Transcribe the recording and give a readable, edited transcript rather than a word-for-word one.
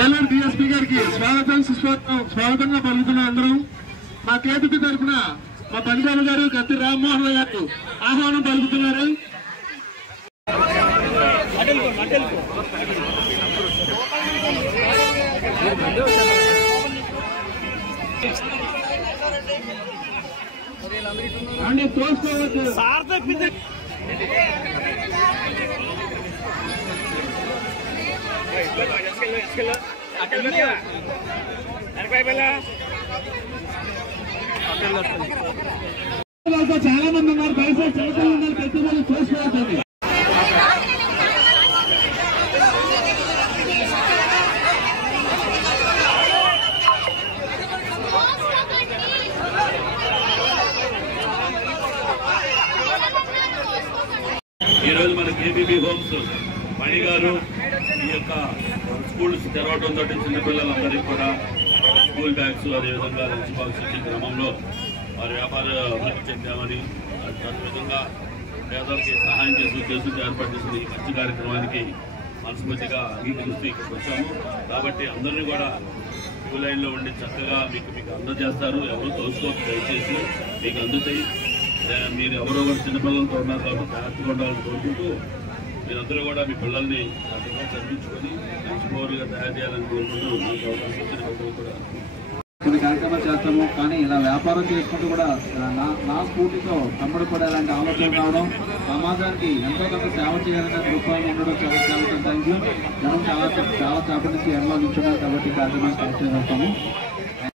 Eluru DSP గారికి స్వాగతంగా పలుకుతున్న అందరం మా కేపీపీ తరఫున మా పనిబాబు గారు కత్తి రామ్మోహన్ గారు ఆహ్వానం పలుకుతున్నారు. అంటే తోసుకోవద్దు చాలా మంది ఉన్నారు. దయచేసి చిన్నపిల్లలు ఉన్నారు, పెద్దవాళ్ళు చూసుకోవద్దండి. ఈరోజు మన కేబీబీ హోమ్స్ మణి గారు ఈ యొక్క స్కూల్స్ తెరవడంతో చిన్నపిల్లలందరికీ కూడా స్కూల్ బ్యాగ్స్ అదేవిధంగా లంచ్ బాక్స్ ఇచ్చే క్రమంలో వారి వ్యాపార అభివృద్ధి చెందామని అదేవిధంగా పేదలకి సహాయం చేసే ఉద్దేశంతో ఏర్పాటు చేసిన ఈ మంచి కార్యక్రమానికి మనస్ఫూర్తిగా అంగీకరిస్తూ ఇక్కడికి వచ్చాము. కాబట్టి అందరినీ కూడా క్యూ లైన్లో ఉండి చక్కగా మీకు అందజేస్తారు. ఎవరు తోసుకోవచ్చు, దయచేసి మీకు అందుతాయి. మీరు ఎవరో ఒకటి చిన్నపిల్లలతో ఉన్నారు కాబట్టి జాగ్రత్తగా ఉండాలని కోరుకుంటూ మీరందరూ కూడా మీ పిల్లల్ని చక్కగా చదివించుకొని మంచి పౌరులుగా తయారు చేయాలని కోరుకుంటూ నాకు అవకాశం ఇచ్చిన కూడా కొన్ని కార్యక్రమాలు చేస్తాము. కానీ ఇలా వ్యాపారం చేసుకుంటూ కూడా నా స్ఫూర్తితో తమ్ముడు కూడా ఇలాంటి ఆలోచన రావడం, సమాజానికి ఎంతో కొంత సేవ చేయాలనే దృక్పథం ఉండడం చాలా చాలా థ్యాంక్ యూ. జనం చాలా చేపటి నుంచి ఎండలో నిల్చున్నారు కాబట్టి కార్యక్రమాన్ని స్టార్ట్ చేస్తాము.